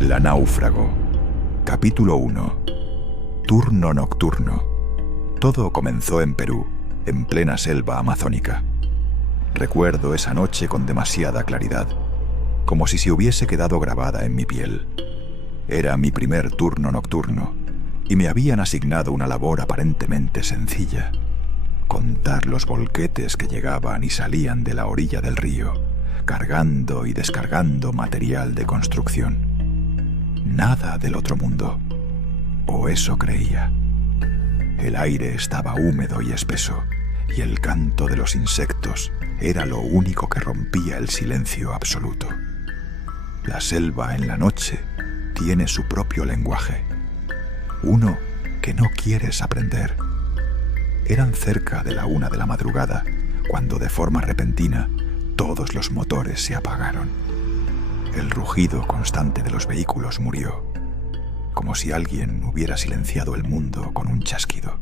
La náufrago. Capítulo 1. Turno nocturno. Todo comenzó en Perú, en plena selva amazónica. Recuerdo esa noche con demasiada claridad, como si se hubiese quedado grabada en mi piel. Era mi primer turno nocturno, y me habían asignado una labor aparentemente sencilla: contar los volquetes que llegaban y salían de la orilla del río, cargando y descargando material de construcción. Nada del otro mundo, o eso creía. El aire estaba húmedo y espeso, y el canto de los insectos era lo único que rompía el silencio absoluto. La selva en la noche tiene su propio lenguaje, uno que no quieres aprender. Eran cerca de la 1 de la madrugada, cuando de forma repentina todos los motores se apagaron. El rugido constante de los vehículos murió, como si alguien hubiera silenciado el mundo con un chasquido.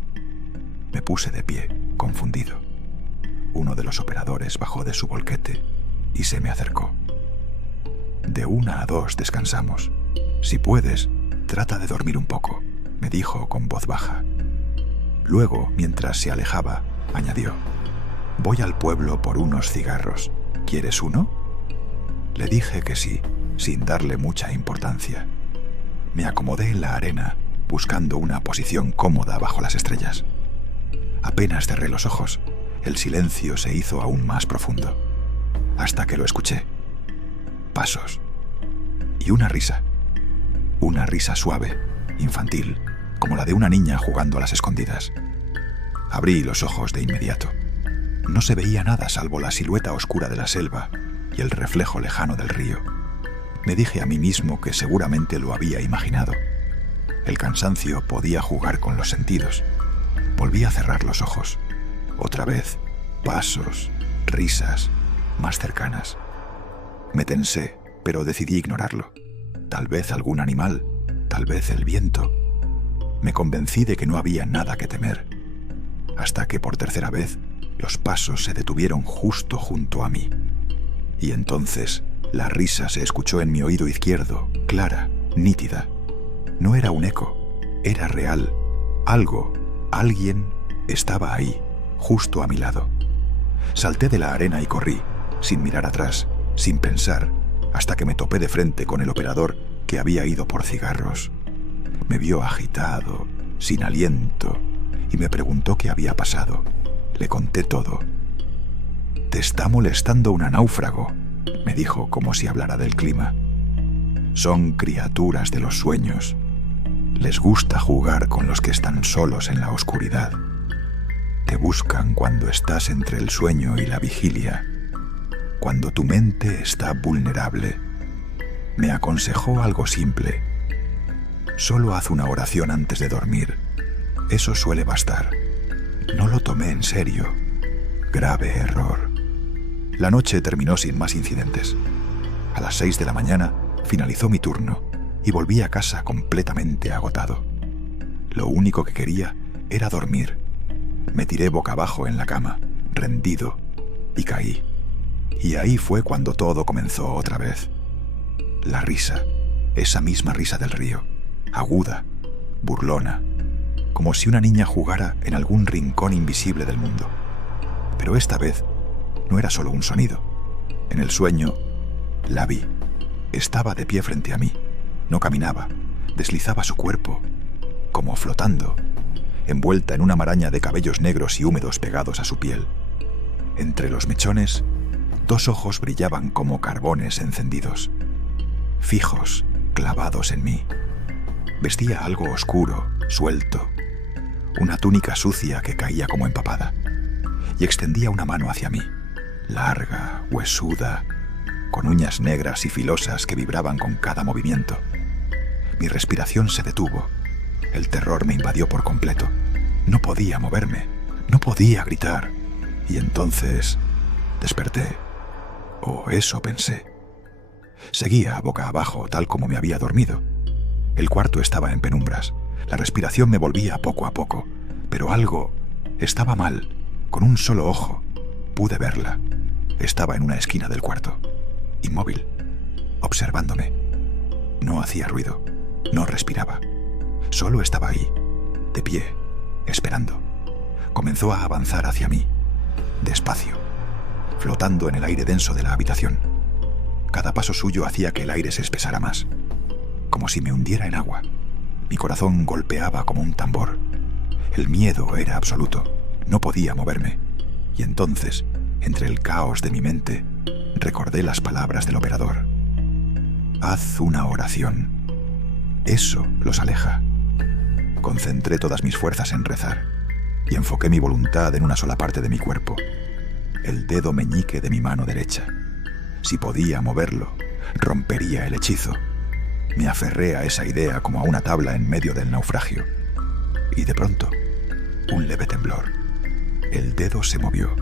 Me puse de pie, confundido. Uno de los operadores bajó de su volquete y se me acercó. De 1 a 2 descansamos. Si puedes, trata de dormir un poco, me dijo con voz baja. Luego, mientras se alejaba, añadió: voy al pueblo por unos cigarros. ¿Quieres uno? Le dije que sí, sin darle mucha importancia. Me acomodé en la arena, buscando una posición cómoda bajo las estrellas. Apenas cerré los ojos, el silencio se hizo aún más profundo, hasta que lo escuché. Pasos. Y una risa. Una risa suave, infantil, como la de una niña jugando a las escondidas. Abrí los ojos de inmediato. No se veía nada salvo la silueta oscura de la selva y el reflejo lejano del río. Me dije a mí mismo que seguramente lo había imaginado. El cansancio podía jugar con los sentidos. Volví a cerrar los ojos. Otra vez, pasos, risas, más cercanas. Me tensé, pero decidí ignorarlo. Tal vez algún animal, tal vez el viento. Me convencí de que no había nada que temer, hasta que por tercera vez los pasos se detuvieron justo junto a mí. Y entonces la risa se escuchó en mi oído izquierdo, clara, nítida. No era un eco, era real. Alguien estaba ahí, justo a mi lado. Salté de la arena y corrí, sin mirar atrás, sin pensar, hasta que me topé de frente con el operador que había ido por cigarros. Me vio agitado, sin aliento, y me preguntó qué había pasado. Le conté todo. «Te está molestando una náufrago», me dijo como si hablara del clima. «Son criaturas de los sueños. Les gusta jugar con los que están solos en la oscuridad. Te buscan cuando estás entre el sueño y la vigilia, cuando tu mente está vulnerable». Me aconsejó algo simple: «Solo haz una oración antes de dormir. Eso suele bastar». No lo tomé en serio. Grave error. La noche terminó sin más incidentes. A las 6 de la mañana finalizó mi turno y volví a casa completamente agotado. Lo único que quería era dormir. Me tiré boca abajo en la cama, rendido, y caí. Y ahí fue cuando todo comenzó otra vez. La risa, esa misma risa del río, aguda, burlona, como si una niña jugara en algún rincón invisible del mundo. Pero esta vez no era solo un sonido. En el sueño la vi. Estaba de pie frente a mí. No caminaba. Deslizaba su cuerpo, como flotando, envuelta en una maraña de cabellos negros y húmedos pegados a su piel. Entre los mechones, 2 ojos brillaban como carbones encendidos, fijos, clavados en mí. Vestía algo oscuro, suelto, una túnica sucia que caía como empapada, y extendía una mano hacia mí, larga, huesuda, con uñas negras y filosas que vibraban con cada movimiento. Mi respiración se detuvo. El terror me invadió por completo. No podía moverme, no podía gritar. Y entonces desperté, o eso pensé. Seguía boca abajo, tal como me había dormido. El cuarto estaba en penumbras. La respiración me volvía poco a poco, pero algo estaba mal. Con un solo ojo pude verla. Estaba en una esquina del cuarto, inmóvil, observándome. No no hacía ruido, no respiraba. Solo estaba ahí, de pie, esperando. Comenzó a avanzar hacia mí, despacio, flotando en el aire denso de la habitación. Cada paso suyo hacía que el aire se espesara más, como si me hundiera en agua. Mi corazón golpeaba como un tambor. El miedo era absoluto, no podía moverme. Y entonces, entre el caos de mi mente, recordé las palabras del operador. Haz una oración. Eso los aleja. Concentré todas mis fuerzas en rezar y enfoqué mi voluntad en una sola parte de mi cuerpo, el dedo meñique de mi mano derecha. Si podía moverlo, rompería el hechizo. Me aferré a esa idea como a una tabla en medio del naufragio. Y de pronto, un leve temblor. El dedo se movió.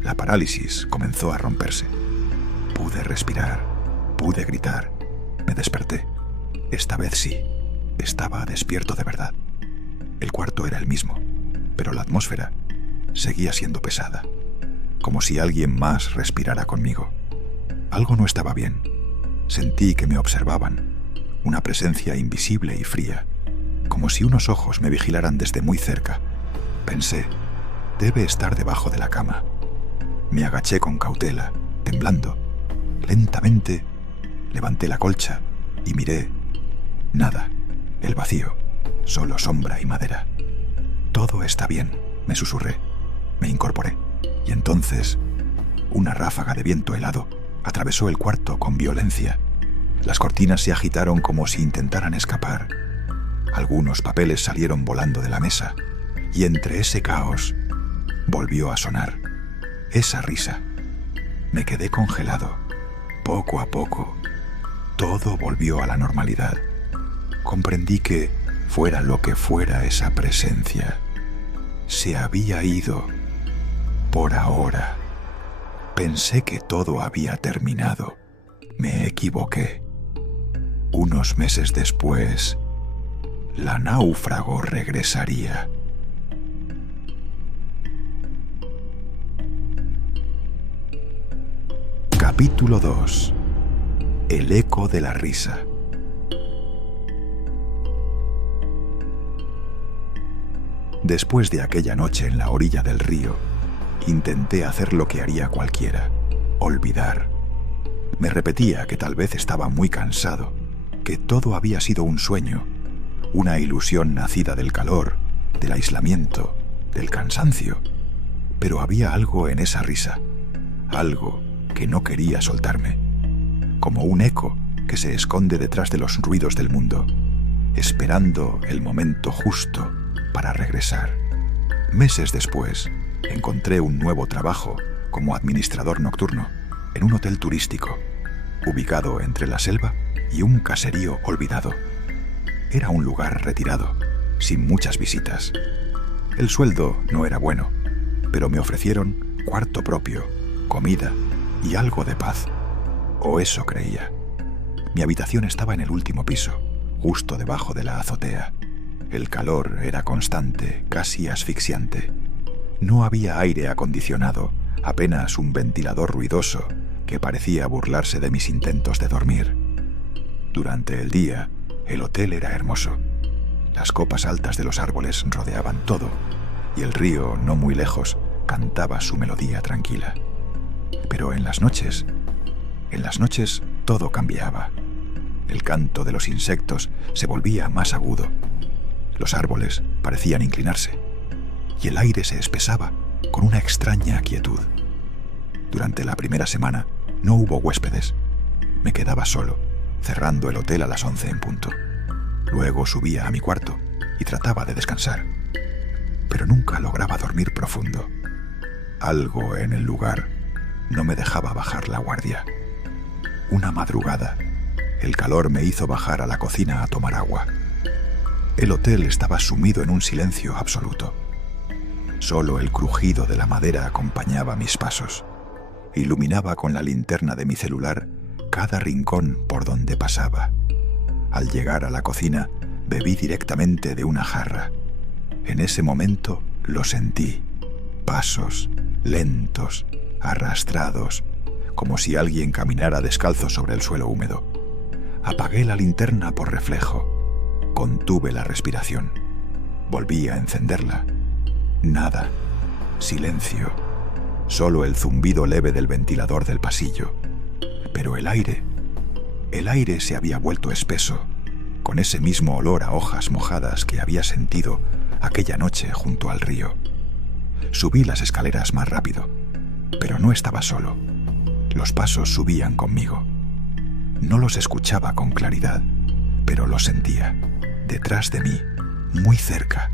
La parálisis comenzó a romperse. Pude respirar, pude gritar. Me desperté. Esta vez sí, estaba despierto de verdad. El cuarto era el mismo, pero la atmósfera seguía siendo pesada, como si alguien más respirara conmigo. Algo no estaba bien. Sentí que me observaban, una presencia invisible y fría, como si unos ojos me vigilaran desde muy cerca. Pensé, debe estar debajo de la cama. Me agaché con cautela, temblando. Lentamente levanté la colcha y miré. Nada, el vacío, solo sombra y madera. Todo está bien, me susurré. Me incorporé. Y entonces, una ráfaga de viento helado atravesó el cuarto con violencia. Las cortinas se agitaron como si intentaran escapar. Algunos papeles salieron volando de la mesa. Y entre ese caos, volvió a sonar esa risa. Me quedé congelado. Poco a poco, todo volvió a la normalidad. Comprendí que, fuera lo que fuera esa presencia, se había ido. Por ahora. Pensé que todo había terminado. Me equivoqué. Unos meses después, la náufrago regresaría. Capítulo 2. El eco de la risa. Después de aquella noche en la orilla del río, intenté hacer lo que haría cualquiera: olvidar. Me repetía que tal vez estaba muy cansado, que todo había sido un sueño, una ilusión nacida del calor, del aislamiento, del cansancio. Pero había algo en esa risa, algo que no quería soltarme, como un eco que se esconde detrás de los ruidos del mundo, esperando el momento justo para regresar. Meses después, encontré un nuevo trabajo como administrador nocturno en un hotel turístico, ubicado entre la selva y un caserío olvidado. Era un lugar retirado, sin muchas visitas. El sueldo no era bueno, pero me ofrecieron cuarto propio, comida y algo de paz. O eso creía. Mi habitación estaba en el último piso, justo debajo de la azotea. El calor era constante, casi asfixiante. No había aire acondicionado, apenas un ventilador ruidoso que parecía burlarse de mis intentos de dormir. Durante el día, el hotel era hermoso. Las copas altas de los árboles rodeaban todo, y el río, no muy lejos, cantaba su melodía tranquila. Pero en las noches todo cambiaba. El canto de los insectos se volvía más agudo. Los árboles parecían inclinarse, y el aire se espesaba con una extraña quietud. Durante la primera semana no hubo huéspedes. Me quedaba solo, cerrando el hotel a las 11 en punto. Luego subía a mi cuarto y trataba de descansar, pero nunca lograba dormir profundo. Algo en el lugar no me dejaba bajar la guardia. Una madrugada, el calor me hizo bajar a la cocina a tomar agua. El hotel estaba sumido en un silencio absoluto. Solo el crujido de la madera acompañaba mis pasos. Iluminaba con la linterna de mi celular cada rincón por donde pasaba. Al llegar a la cocina, bebí directamente de una jarra. En ese momento lo sentí. Pasos lentos, arrastrados, como si alguien caminara descalzo sobre el suelo húmedo. Apagué la linterna por reflejo. Contuve la respiración. Volví a encenderla. Nada. Silencio. Solo el zumbido leve del ventilador del pasillo. Pero el aire se había vuelto espeso, con ese mismo olor a hojas mojadas que había sentido aquella noche junto al río. Subí las escaleras más rápido, pero no estaba solo. Los pasos subían conmigo. No los escuchaba con claridad, pero los sentía, detrás de mí, muy cerca.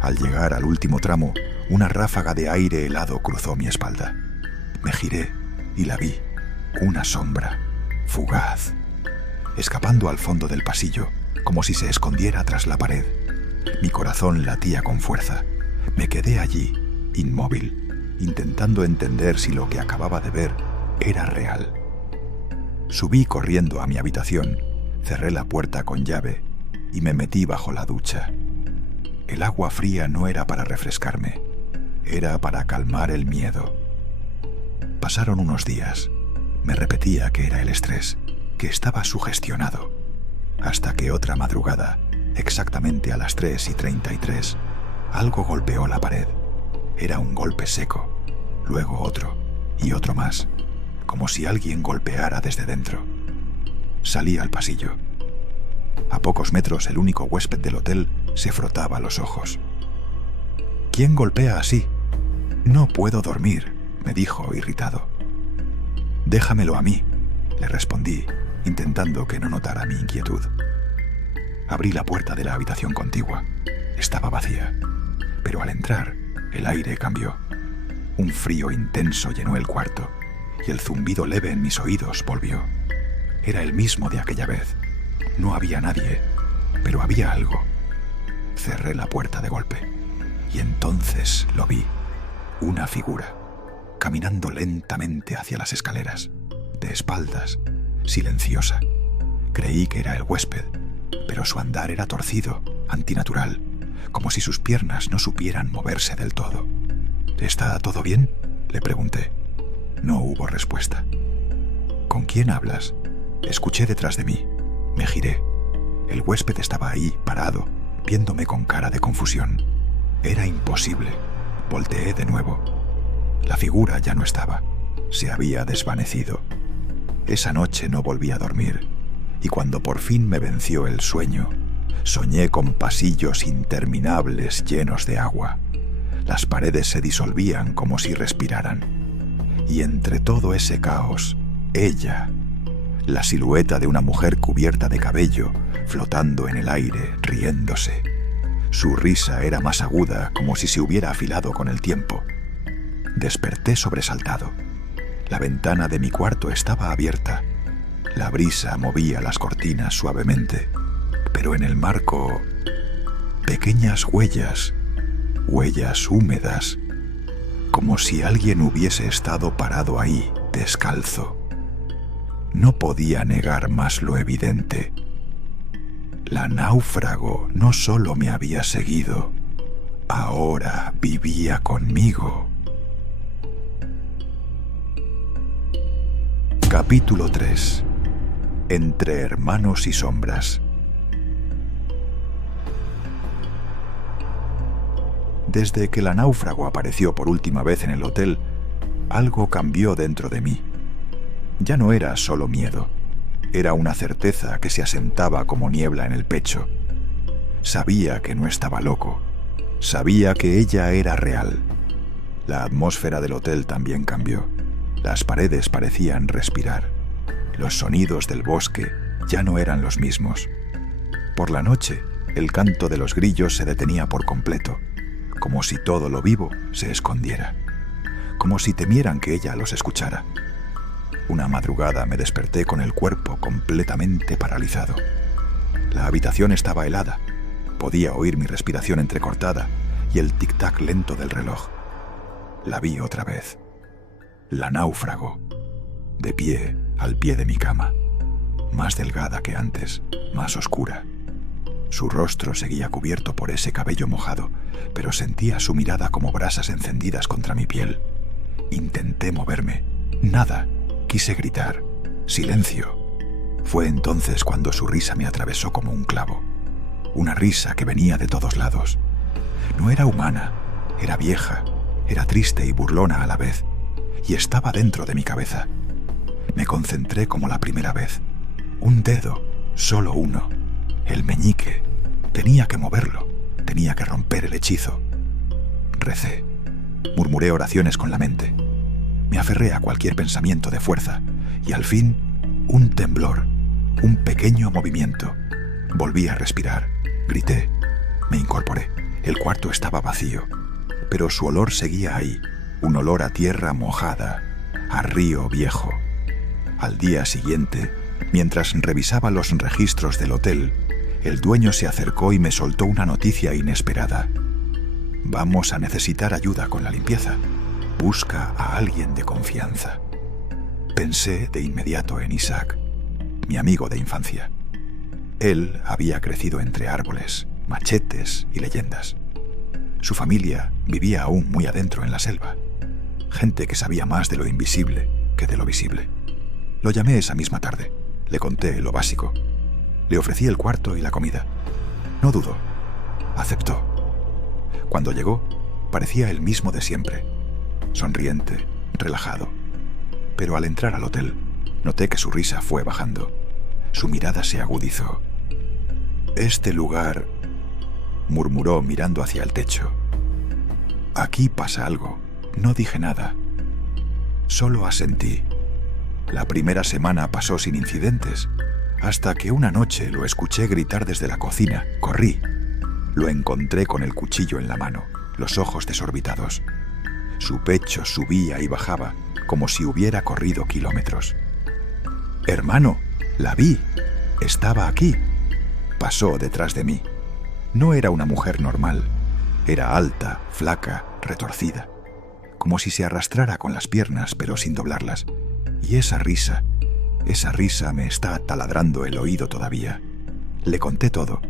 Al llegar al último tramo, una ráfaga de aire helado cruzó mi espalda. Me giré y la vi, una sombra, fugaz, escapando al fondo del pasillo, como si se escondiera tras la pared. Mi corazón latía con fuerza. Me quedé allí, inmóvil, intentando entender si lo que acababa de ver era real. Subí corriendo a mi habitación, cerré la puerta con llave y me metí bajo la ducha. El agua fría no era para refrescarme, era para calmar el miedo. Pasaron unos días. Me repetía que era el estrés, que estaba sugestionado, hasta que otra madrugada, exactamente a las 3:33, algo golpeó la pared. Era un golpe seco, luego otro y otro más, como si alguien golpeara desde dentro. Salí al pasillo. A pocos metros el único huésped del hotel se frotaba los ojos. ¿Quién golpea así? No puedo dormir, me dijo irritado. Déjamelo a mí, le respondí, intentando que no notara mi inquietud. Abrí la puerta de la habitación contigua. Estaba vacía, pero al entrar, el aire cambió. Un frío intenso llenó el cuarto y el zumbido leve en mis oídos volvió. Era el mismo de aquella vez. No había nadie, pero había algo. Cerré la puerta de golpe y entonces lo vi. Una figura, caminando lentamente hacia las escaleras, de espaldas, silenciosa. Creí que era el huésped, pero su andar era torcido, antinatural, como si sus piernas no supieran moverse del todo. ¿Está todo bien?, le pregunté. No hubo respuesta. ¿Con quién hablas?, escuché detrás de mí. Me giré. El huésped estaba ahí, parado, viéndome con cara de confusión. Era imposible. Volteé de nuevo. La figura ya no estaba. Se había desvanecido. Esa noche no volví a dormir, y cuando por fin me venció el sueño, soñé con pasillos interminables llenos de agua. Las paredes se disolvían como si respiraran. Y entre todo ese caos, ella, la silueta de una mujer cubierta de cabello, flotando en el aire, riéndose. Su risa era más aguda, como si se hubiera afilado con el tiempo. Desperté sobresaltado. La ventana de mi cuarto estaba abierta. La brisa movía las cortinas suavemente, pero en el marco, pequeñas huellas húmedas, como si alguien hubiese estado parado ahí, descalzo. No podía negar más lo evidente. La náufrago no solo me había seguido, ahora vivía conmigo. Capítulo 3. Entre hermanos y sombras. Desde que la náufrago apareció por última vez en el hotel, algo cambió dentro de mí. Ya no era solo miedo, era una certeza que se asentaba como niebla en el pecho. Sabía que no estaba loco, sabía que ella era real. La atmósfera del hotel también cambió. Las paredes parecían respirar. Los sonidos del bosque ya no eran los mismos. Por la noche, el canto de los grillos se detenía por completo, como si todo lo vivo se escondiera, como si temieran que ella los escuchara. Una madrugada me desperté con el cuerpo completamente paralizado. La habitación estaba helada. Podía oír mi respiración entrecortada y el tic-tac lento del reloj. La vi otra vez. La náufrago, de pie al pie de mi cama, más delgada que antes, más oscura. Su rostro seguía cubierto por ese cabello mojado, pero sentía su mirada como brasas encendidas contra mi piel. Intenté moverme. Nada. Quise gritar. Silencio. Fue entonces cuando su risa me atravesó como un clavo. Una risa que venía de todos lados. No era humana, era vieja, era triste y burlona a la vez, y estaba dentro de mi cabeza. Me concentré como la primera vez. Un dedo, solo uno, el meñique. Tenía que moverlo, tenía que romper el hechizo. Recé, murmuré oraciones con la mente. Me aferré a cualquier pensamiento de fuerza, y al fin, un temblor, un pequeño movimiento. Volví a respirar, grité, me incorporé. El cuarto estaba vacío, pero su olor seguía ahí, un olor a tierra mojada, a río viejo. Al día siguiente, mientras revisaba los registros del hotel, el dueño se acercó y me soltó una noticia inesperada. Vamos a necesitar ayuda con la limpieza. Busca a alguien de confianza. Pensé de inmediato en Isaac, mi amigo de infancia. Él había crecido entre árboles, machetes y leyendas. Su familia vivía aún muy adentro en la selva. Gente que sabía más de lo invisible que de lo visible. Lo llamé esa misma tarde. Le conté lo básico. Le ofrecí el cuarto y la comida. No dudó. Aceptó. Cuando llegó, parecía el mismo de siempre. Sonriente, relajado. Pero al entrar al hotel, noté que su risa fue bajando. Su mirada se agudizó. Este lugar, murmuró mirando hacia el techo. Aquí pasa algo. No dije nada. Solo asentí. La primera semana pasó sin incidentes, hasta que una noche lo escuché gritar desde la cocina. Corrí. Lo encontré con el cuchillo en la mano, los ojos desorbitados. Su pecho subía y bajaba, como si hubiera corrido kilómetros. «Hermano, la vi. Estaba aquí». Pasó detrás de mí. No era una mujer normal. Era alta, flaca, retorcida. Como si se arrastrara con las piernas, pero sin doblarlas. Y esa risa me está taladrando el oído todavía. Le conté todo.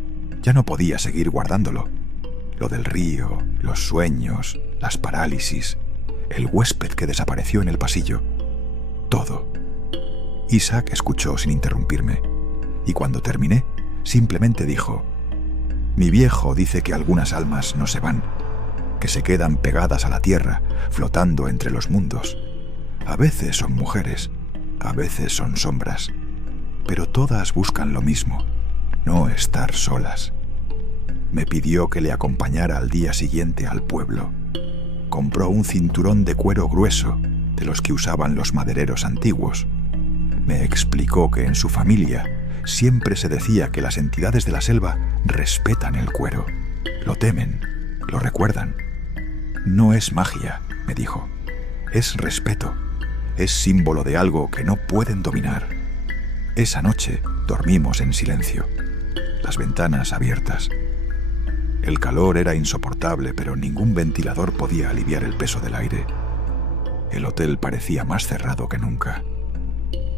Ya no podía seguir guardándolo. Lo del río, los sueños, las parálisis, el huésped que desapareció en el pasillo. Todo. Isaac escuchó sin interrumpirme. Y cuando terminé, simplemente dijo: «Mi viejo dice que algunas almas no se van, que se quedan pegadas a la tierra, flotando entre los mundos. A veces son mujeres, a veces son sombras, pero todas buscan lo mismo, no estar solas». Me pidió que le acompañara al día siguiente al pueblo. Compró un cinturón de cuero grueso, de los que usaban los madereros antiguos. Me explicó que en su familia siempre se decía que las entidades de la selva respetan el cuero, lo temen, lo recuerdan. No es magia, me dijo, es respeto, es símbolo de algo que no pueden dominar. Esa noche dormimos en silencio, las ventanas abiertas. El calor era insoportable, pero ningún ventilador podía aliviar el peso del aire. El hotel parecía más cerrado que nunca.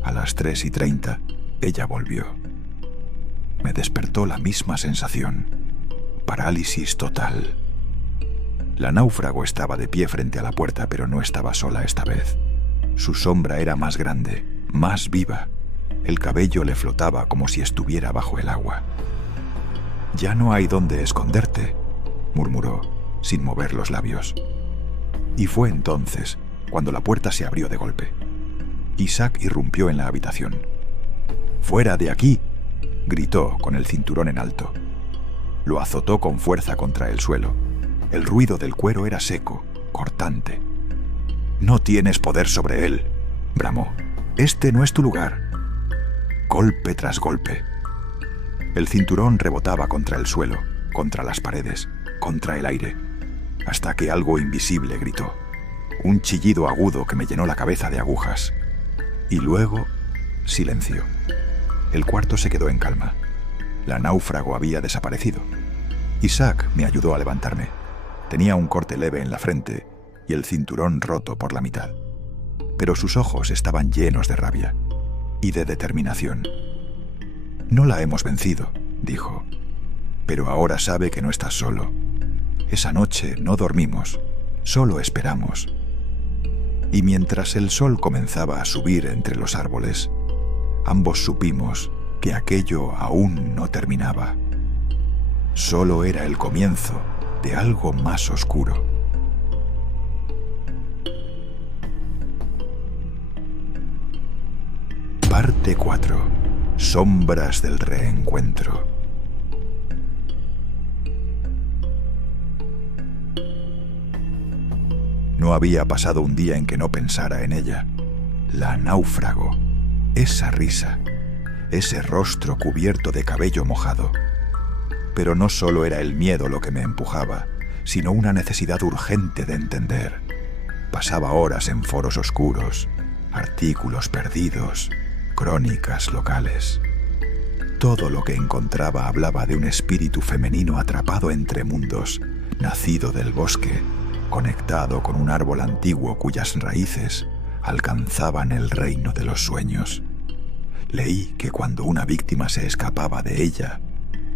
A las 3:30, ella volvió. Me despertó la misma sensación. Parálisis total. La náufrago estaba de pie frente a la puerta, pero no estaba sola esta vez. Su sombra era más grande, más viva. El cabello le flotaba como si estuviera bajo el agua. «Ya no hay dónde esconderte», murmuró, sin mover los labios. Y fue entonces cuando la puerta se abrió de golpe. Isaac irrumpió en la habitación. «¡Fuera de aquí!», gritó con el cinturón en alto. Lo azotó con fuerza contra el suelo. El ruido del cuero era seco, cortante. «No tienes poder sobre él», bramó. «Este no es tu lugar». Golpe tras golpe. El cinturón rebotaba contra el suelo, contra las paredes, contra el aire, hasta que algo invisible gritó. Un chillido agudo que me llenó la cabeza de agujas. Y luego, silencio. El cuarto se quedó en calma. La náufrago había desaparecido. Isaac me ayudó a levantarme. Tenía un corte leve en la frente y el cinturón roto por la mitad. Pero sus ojos estaban llenos de rabia y de determinación. «No la hemos vencido», dijo, «pero ahora sabe que no estás solo. Esa noche no dormimos, solo esperamos». Y mientras el sol comenzaba a subir entre los árboles, ambos supimos que aquello aún no terminaba. Solo era el comienzo de algo más oscuro. Parte 4. Sombras del reencuentro. No había pasado un día en que no pensara en ella. La náufrago, esa risa, ese rostro cubierto de cabello mojado. Pero no solo era el miedo lo que me empujaba, sino una necesidad urgente de entender. Pasaba horas en foros oscuros, artículos perdidos, crónicas locales. Todo lo que encontraba hablaba de un espíritu femenino atrapado entre mundos, nacido del bosque, conectado con un árbol antiguo cuyas raíces alcanzaban el reino de los sueños. Leí que cuando una víctima se escapaba de ella,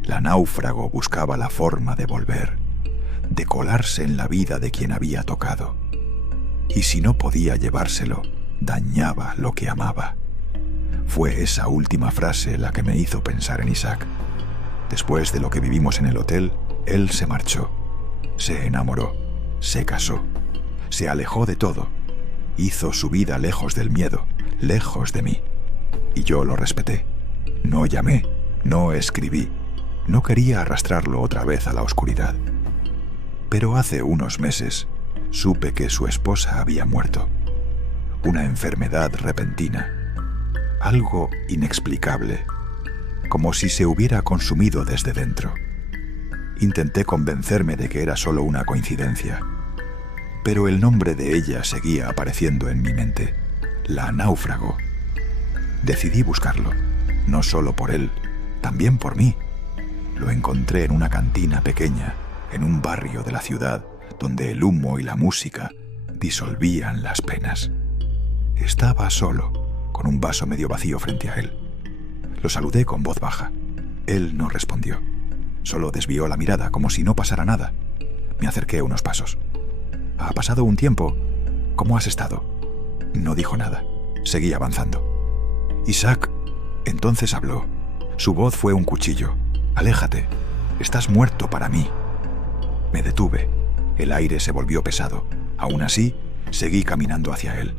la náufrago buscaba la forma de volver, de colarse en la vida de quien había tocado. Y si no podía llevárselo, dañaba lo que amaba. Fue esa última frase la que me hizo pensar en Isaac. Después de lo que vivimos en el hotel, él se marchó, se enamoró, se casó, se alejó de todo, hizo su vida lejos del miedo, lejos de mí. Y yo lo respeté. No llamé, no escribí, no quería arrastrarlo otra vez a la oscuridad. Pero hace unos meses supe que su esposa había muerto. Una enfermedad repentina, algo inexplicable, como si se hubiera consumido desde dentro. Intenté convencerme de que era solo una coincidencia, pero el nombre de ella seguía apareciendo en mi mente, la náufrago. Decidí buscarlo, no solo por él, también por mí. Lo encontré en una cantina pequeña, en un barrio de la ciudad, donde el humo y la música disolvían las penas. Estaba solo, con un vaso medio vacío frente a él. Lo saludé con voz baja. Él no respondió. Solo desvió la mirada, como si no pasara nada. Me acerqué unos pasos. «¿Ha pasado un tiempo? ¿Cómo has estado?» No dijo nada. Seguí avanzando. «Isaac». Entonces habló. Su voz fue un cuchillo. «Aléjate. Estás muerto para mí». Me detuve. El aire se volvió pesado. Aún así, seguí caminando hacia él.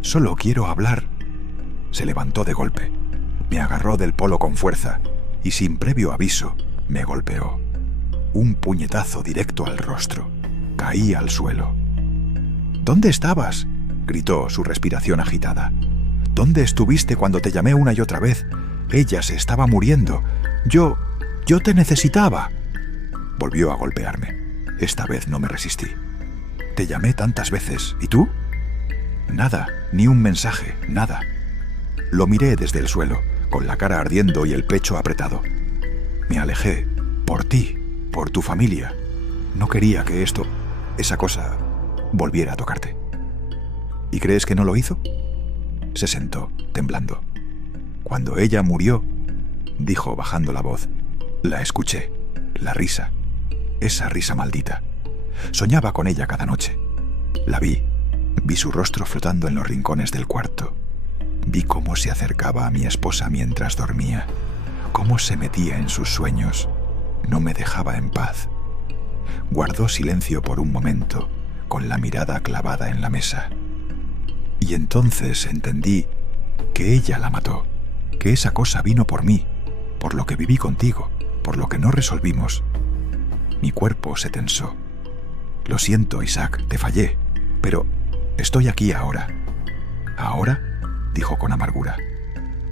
«Solo quiero hablar». Se levantó de golpe. Me agarró del polo con fuerza y sin previo aviso me golpeó. Un puñetazo directo al rostro. Caí al suelo. «¿Dónde estabas?», gritó, su respiración agitada. «¿Dónde estuviste cuando te llamé una y otra vez? Ella se estaba muriendo. Yo te necesitaba». Volvió a golpearme. Esta vez no me resistí. «Te llamé tantas veces. ¿Y tú?» «Nada, ni un mensaje, nada». Lo miré desde el suelo, con la cara ardiendo y el pecho apretado. «Me alejé, por ti, por tu familia. No quería que esa cosa, volviera a tocarte». «¿Y crees que no lo hizo?». Se sentó, temblando. «Cuando ella murió», dijo bajando la voz, «la escuché, la risa, esa risa maldita. Soñaba con ella cada noche. La vi su rostro flotando en los rincones del cuarto. Vi cómo se acercaba a mi esposa mientras dormía, cómo se metía en sus sueños. No me dejaba en paz». Guardó silencio por un momento, con la mirada clavada en la mesa. Y entonces entendí que ella la mató, que esa cosa vino por mí, por lo que viví contigo, por lo que no resolvimos. Mi cuerpo se tensó. «Lo siento, Isaac, te fallé, pero estoy aquí ahora». «¿Ahora?», dijo con amargura.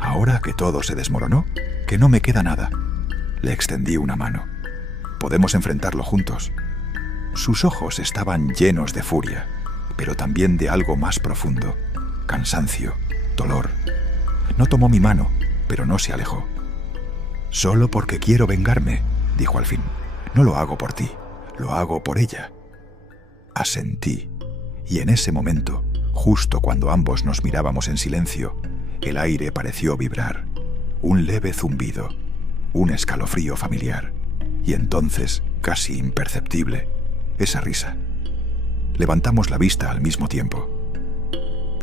«¿Ahora que todo se desmoronó? Que no me queda nada». Le extendí una mano. «Podemos enfrentarlo juntos». Sus ojos estaban llenos de furia, pero también de algo más profundo, cansancio, dolor. No tomó mi mano, pero no se alejó. «Solo porque quiero vengarme», dijo al fin. «No lo hago por ti, lo hago por ella». Asentí, y en ese momento, justo cuando ambos nos mirábamos en silencio, el aire pareció vibrar. Un leve zumbido, un escalofrío familiar, y entonces, casi imperceptible, esa risa. Levantamos la vista al mismo tiempo.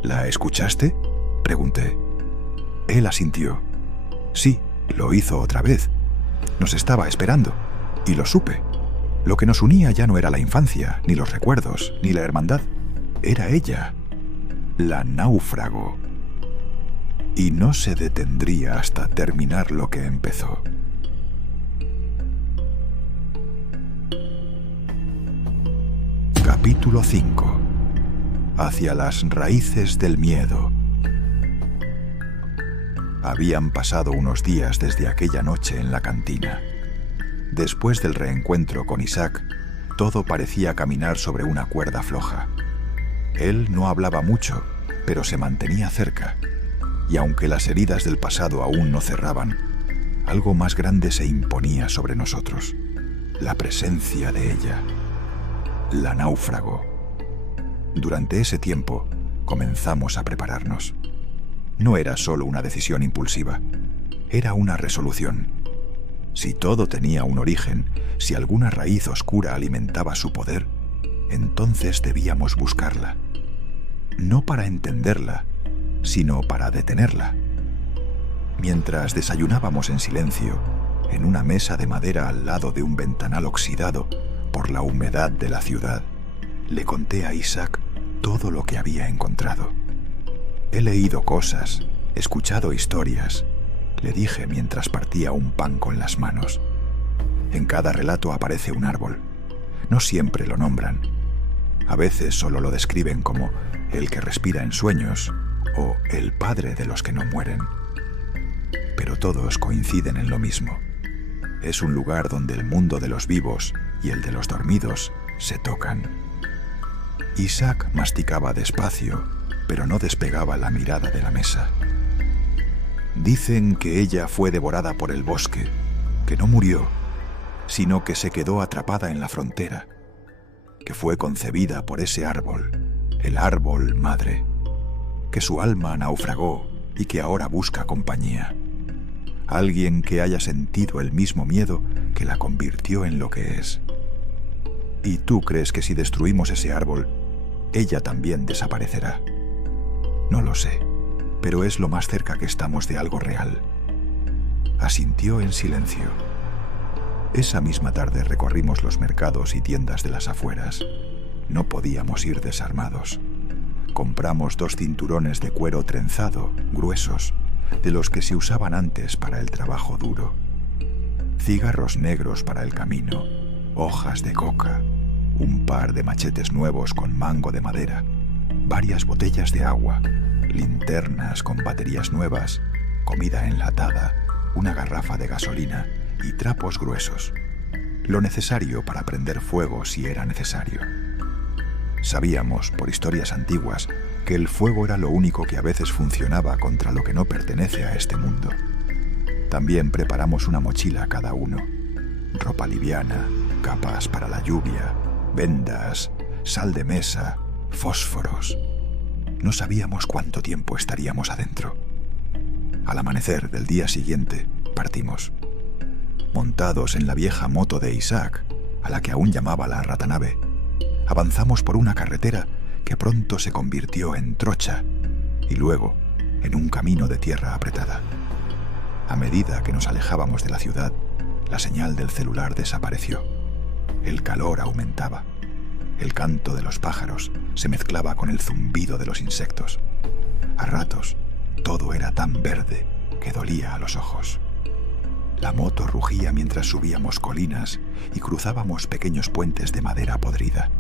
«¿La escuchaste?», pregunté. Él asintió. «Sí, Lo hizo otra vez. Nos estaba esperando, y lo supe. Lo que nos unía ya no era la infancia, ni los recuerdos, ni la hermandad. Era ella, la náufrago. Y no se detendría hasta terminar lo que empezó. Capítulo 5. Hacia las raíces del miedo. Habían pasado unos días desde aquella noche en la cantina. Después del reencuentro con Isaac, todo parecía caminar sobre una cuerda floja. Él no hablaba mucho, pero se mantenía cerca. Y aunque las heridas del pasado aún no cerraban, algo más grande se imponía sobre nosotros. La presencia de ella. La náufrago. Durante ese tiempo, comenzamos a prepararnos. No era solo una decisión impulsiva, era una resolución. Si todo tenía un origen, si alguna raíz oscura alimentaba su poder, entonces debíamos buscarla. No para entenderla, sino para detenerla. Mientras desayunábamos en silencio, en una mesa de madera al lado de un ventanal oxidado por la humedad de la ciudad, le conté a Isaac todo lo que había encontrado. He leído cosas, escuchado historias, le dije mientras partía un pan con las manos. En cada relato aparece un árbol. No siempre lo nombran. A veces solo lo describen como el que respira en sueños o el padre de los que no mueren. Pero todos coinciden en lo mismo. Es un lugar donde el mundo de los vivos y el de los dormidos se tocan. Isaac masticaba despacio, pero no despegaba la mirada de la mesa. Dicen que ella fue devorada por el bosque, que no murió, sino que se quedó atrapada en la frontera, que fue concebida por ese árbol, el árbol madre, que su alma naufragó y que ahora busca compañía. Alguien que haya sentido el mismo miedo que la convirtió en lo que es. ¿Y tú crees que si destruimos ese árbol, ella también desaparecerá? No lo sé, pero es lo más cerca que estamos de algo real. Asintió en silencio. Esa misma tarde recorrimos los mercados y tiendas de las afueras. No podíamos ir desarmados. Compramos 2 cinturones de cuero trenzado, gruesos, de los que se usaban antes para el trabajo duro. Cigarros negros para el camino, hojas de coca, un par de machetes nuevos con mango de madera, varias botellas de agua, linternas con baterías nuevas, comida enlatada, una garrafa de gasolina y trapos gruesos. Lo necesario para prender fuego si era necesario. Sabíamos, por historias antiguas, que el fuego era lo único que a veces funcionaba contra lo que no pertenece a este mundo. También preparamos una mochila cada uno. Ropa liviana, capas para la lluvia, vendas, sal de mesa, fósforos. No sabíamos cuánto tiempo estaríamos adentro. Al amanecer del día siguiente, partimos. Montados en la vieja moto de Isaac, a la que aún llamaba la ratanave, avanzamos por una carretera que pronto se convirtió en trocha y luego en un camino de tierra apretada. A medida que nos alejábamos de la ciudad, la señal del celular desapareció. El calor aumentaba. El canto de los pájaros se mezclaba con el zumbido de los insectos. A ratos, todo era tan verde que dolía a los ojos. La moto rugía mientras subíamos colinas y cruzábamos pequeños puentes de madera podrida.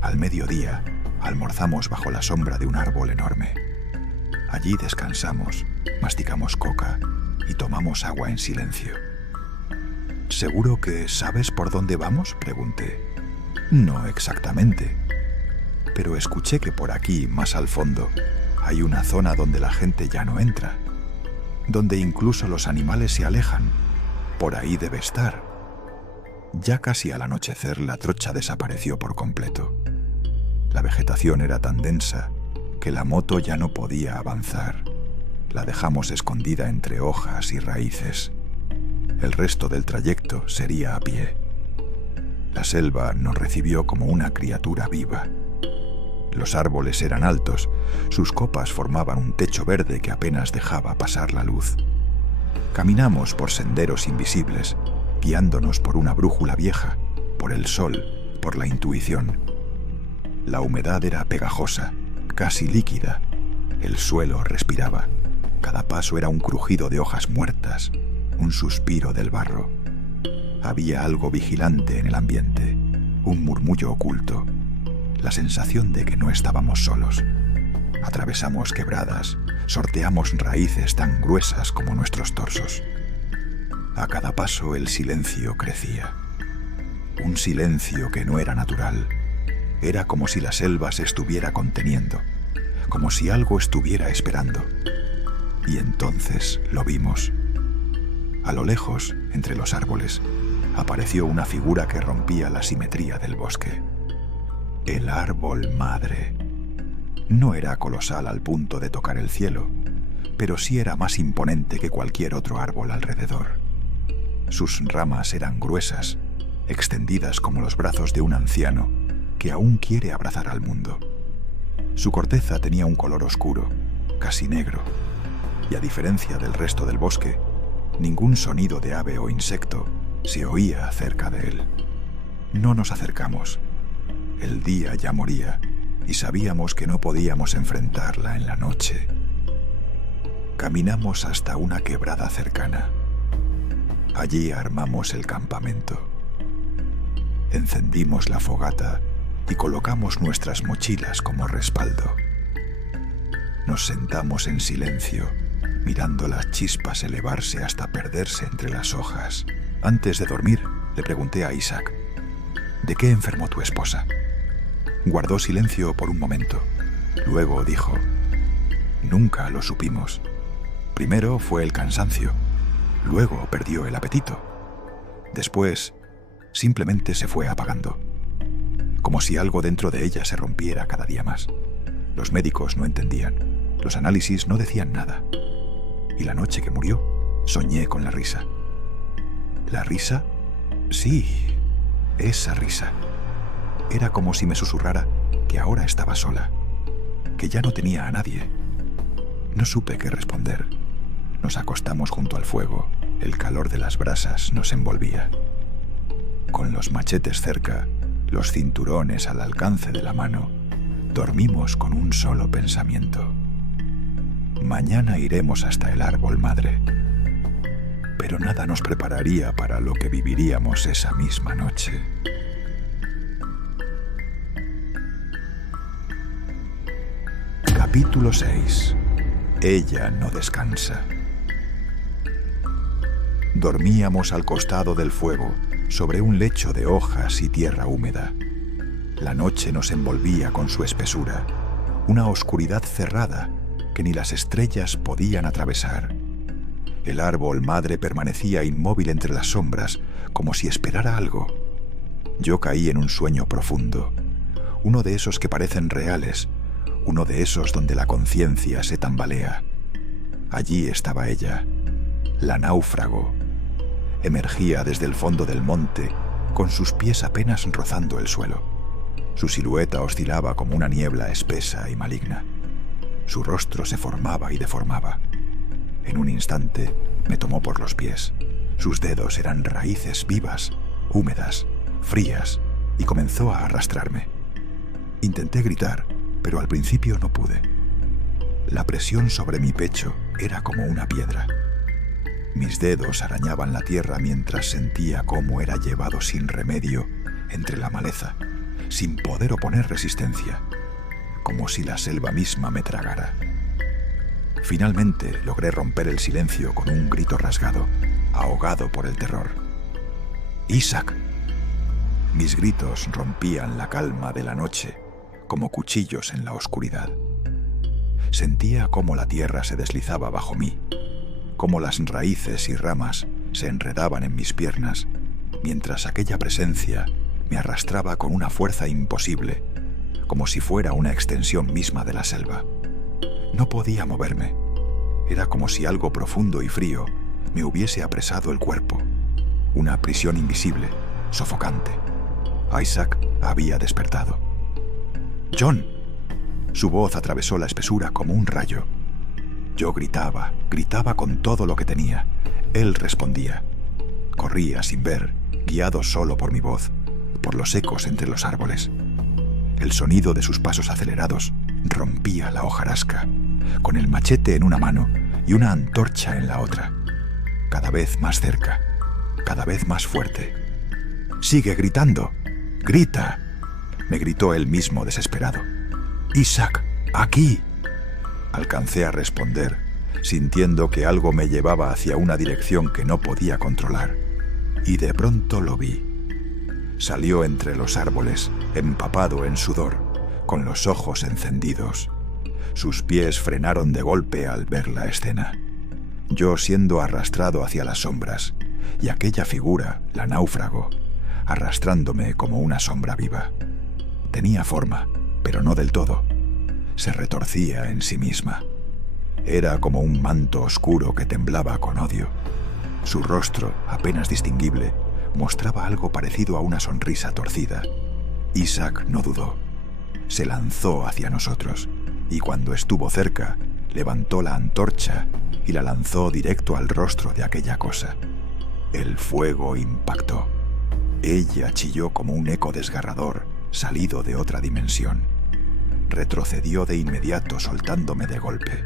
Al mediodía, almorzamos bajo la sombra de un árbol enorme. Allí descansamos, masticamos coca y tomamos agua en silencio. ¿Seguro que sabes por dónde vamos?, pregunté. No exactamente, pero escuché que por aquí, más al fondo, hay una zona donde la gente ya no entra, donde incluso los animales se alejan. Por ahí debe estar. Ya casi al anochecer la trocha desapareció por completo. La vegetación era tan densa que la moto ya no podía avanzar. La dejamos escondida entre hojas y raíces. El resto del trayecto sería a pie. La selva nos recibió como una criatura viva. Los árboles eran altos, sus copas formaban un techo verde que apenas dejaba pasar la luz. Caminamos por senderos invisibles, guiándonos por una brújula vieja, por el sol, por la intuición. La humedad era pegajosa, casi líquida. El suelo respiraba. Cada paso era un crujido de hojas muertas, un suspiro del barro. Había algo vigilante en el ambiente, un murmullo oculto, la sensación de que no estábamos solos. Atravesamos quebradas, sorteamos raíces tan gruesas como nuestros torsos. A cada paso el silencio crecía. Un silencio que no era natural. Era como si la selva se estuviera conteniendo, como si algo estuviera esperando. Y entonces lo vimos. A lo lejos, entre los árboles, apareció una figura que rompía la simetría del bosque. El árbol madre. No era colosal al punto de tocar el cielo, pero sí era más imponente que cualquier otro árbol alrededor. Sus ramas eran gruesas, extendidas como los brazos de un anciano que aún quiere abrazar al mundo. Su corteza tenía un color oscuro, casi negro, y a diferencia del resto del bosque, ningún sonido de ave o insecto se oía cerca de él. No nos acercamos. El día ya moría y sabíamos que no podíamos enfrentarla en la noche. Caminamos hasta una quebrada cercana. Allí armamos el campamento. Encendimos la fogata y colocamos nuestras mochilas como respaldo. Nos sentamos en silencio, mirando las chispas elevarse hasta perderse entre las hojas. Antes de dormir, le pregunté a Isaac: ¿de qué enfermó tu esposa? Guardó silencio por un momento. Luego dijo: nunca lo supimos. Primero fue el cansancio, luego perdió el apetito. Después, simplemente se fue apagando, como si algo dentro de ella se rompiera cada día más. Los médicos no entendían, los análisis no decían nada. Y la noche que murió, soñé con la risa. ¿La risa? Sí, esa risa. Era como si me susurrara que ahora estaba sola, que ya no tenía a nadie. No supe qué responder. Nos acostamos junto al fuego. El calor de las brasas nos envolvía. Con los machetes cerca, los cinturones al alcance de la mano, dormimos con un solo pensamiento: mañana iremos hasta el árbol madre. Pero nada nos prepararía para lo que viviríamos esa misma noche. Capítulo 6. Ella no descansa. Dormíamos al costado del fuego, sobre un lecho de hojas y tierra húmeda. La noche nos envolvía con su espesura, una oscuridad cerrada que ni las estrellas podían atravesar. El árbol madre permanecía inmóvil entre las sombras, como si esperara algo. Yo caí en un sueño profundo, uno de esos que parecen reales, uno de esos donde la conciencia se tambalea. Allí estaba ella, la náufrago. Emergía desde el fondo del monte, con sus pies apenas rozando el suelo. Su silueta oscilaba como una niebla espesa y maligna. Su rostro se formaba y deformaba. En un instante me tomó por los pies. Sus dedos eran raíces vivas, húmedas, frías, y comenzó a arrastrarme. Intenté gritar, pero al principio no pude. La presión sobre mi pecho era como una piedra. Mis dedos arañaban la tierra mientras sentía cómo era llevado sin remedio entre la maleza, sin poder oponer resistencia, como si la selva misma me tragara. Finalmente logré romper el silencio con un grito rasgado, ahogado por el terror. ¡Isaac! Mis gritos rompían la calma de la noche, como cuchillos en la oscuridad. Sentía cómo la tierra se deslizaba bajo mí, cómo las raíces y ramas se enredaban en mis piernas, mientras aquella presencia me arrastraba con una fuerza imposible, como si fuera una extensión misma de la selva. No podía moverme. Era como si algo profundo y frío me hubiese apresado el cuerpo. Una prisión invisible, sofocante. Isaac había despertado. ¡John! Su voz atravesó la espesura como un rayo. Yo gritaba con todo lo que tenía, Él respondía. Corría sin ver, guiado solo por mi voz, por los ecos entre los árboles. El sonido de sus pasos acelerados rompía la hojarasca, con el machete en una mano y una antorcha en la otra. Cada vez más cerca, cada vez más fuerte. «¡Sigue gritando! ¡Grita!», me gritó él mismo desesperado. «Isaac, aquí». Alcancé a responder, sintiendo que algo me llevaba hacia una dirección que no podía controlar. Y de pronto lo vi. Salió entre los árboles, empapado en sudor, con los ojos encendidos. Sus pies frenaron de golpe al ver la escena. Yo siendo arrastrado hacia las sombras, y aquella figura, la náufrago, arrastrándome como una sombra viva. Tenía forma, pero no del todo. Se retorcía en sí misma. Era como un manto oscuro que temblaba con odio. Su rostro, apenas distinguible, mostraba algo parecido a una sonrisa torcida. Isaac no dudó. Se lanzó hacia nosotros, y cuando estuvo cerca, levantó la antorcha y la lanzó directo al rostro de aquella cosa. El fuego impactó. Ella chilló como un eco desgarrador, salido de otra dimensión. Retrocedió de inmediato, soltándome de golpe.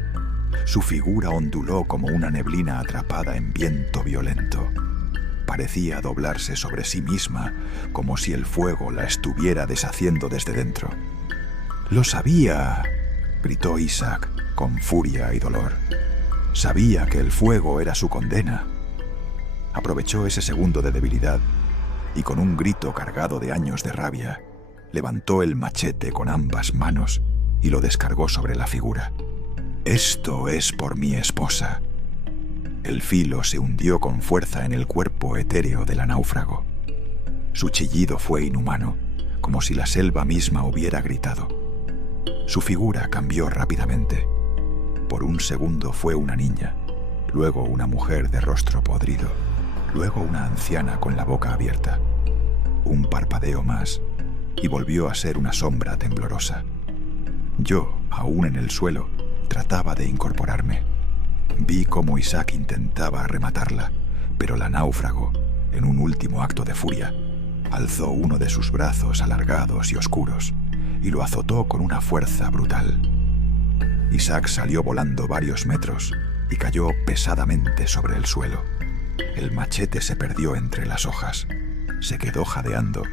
Su figura onduló como una neblina atrapada en viento violento. Parecía doblarse sobre sí misma, como si el fuego la estuviera deshaciendo desde dentro. «¡Lo sabía!», gritó Isaac, con furia y dolor. Sabía que el fuego era su condena. Aprovechó ese segundo de debilidad y con un grito cargado de años de rabia, levantó el machete con ambas manos y lo descargó sobre la figura. «Esto es por mi esposa». El filo se hundió con fuerza en el cuerpo etéreo de la náufrago. Su chillido fue inhumano, como si la selva misma hubiera gritado. Su figura cambió rápidamente. Por un segundo fue una niña, luego una mujer de rostro podrido, luego una anciana con la boca abierta. Un parpadeo más, y volvió a ser una sombra temblorosa. Yo, aún en el suelo, trataba de incorporarme. Vi cómo Isaac intentaba rematarla, pero la náufrago, en un último acto de furia, alzó uno de sus brazos alargados y oscuros y lo azotó con una fuerza brutal. Isaac salió volando varios metros y cayó pesadamente sobre el suelo. El machete se perdió entre las hojas. Se quedó jadeando.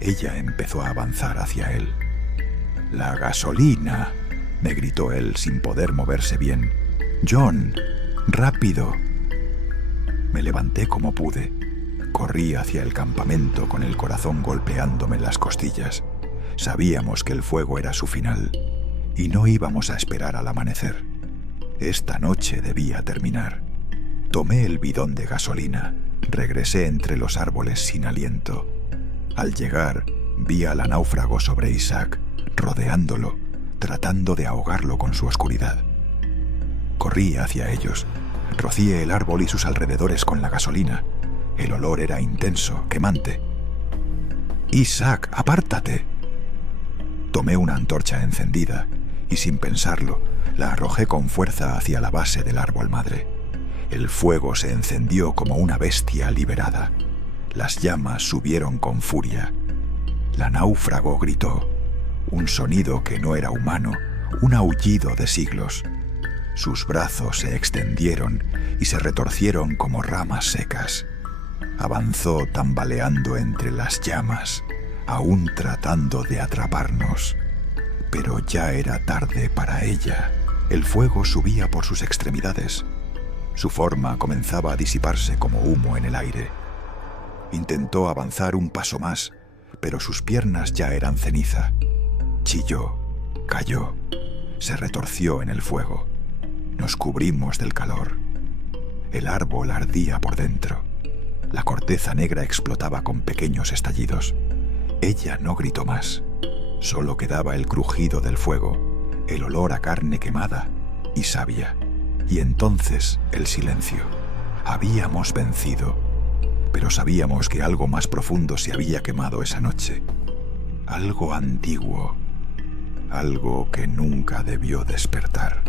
Ella empezó a avanzar hacia él. «¡La gasolina!», me gritó él sin poder moverse bien. «John, rápido». Me levanté como pude. Corrí hacia el campamento con el corazón golpeándome en las costillas. Sabíamos que el fuego era su final y no íbamos a esperar al amanecer. Esta noche debía terminar. Tomé el bidón de gasolina. Regresé entre los árboles sin aliento. Al llegar, vi a la náufrago sobre Isaac, rodeándolo, tratando de ahogarlo con su oscuridad. Corrí hacia ellos. Rocié el árbol y sus alrededores con la gasolina. El olor era intenso, quemante. «Isaac, apártate». Tomé una antorcha encendida y, sin pensarlo, la arrojé con fuerza hacia la base del árbol madre. El fuego se encendió como una bestia liberada. Las llamas subieron con furia. La náufrago gritó, un sonido que no era humano, un aullido de siglos. Sus brazos se extendieron y se retorcieron como ramas secas. Avanzó tambaleando entre las llamas, aún tratando de atraparnos. Pero ya era tarde para ella. El fuego subía por sus extremidades. Su forma comenzaba a disiparse como humo en el aire. Intentó avanzar un paso más, pero sus piernas ya eran ceniza. Chilló, cayó, se retorció en el fuego. Nos cubrimos del calor. El árbol ardía por dentro. La corteza negra explotaba con pequeños estallidos. Ella no gritó más. Solo quedaba el crujido del fuego, el olor a carne quemada y savia. Y entonces el silencio. Habíamos vencido, pero sabíamos que algo más profundo se había quemado esa noche. Algo antiguo, algo que nunca debió despertar.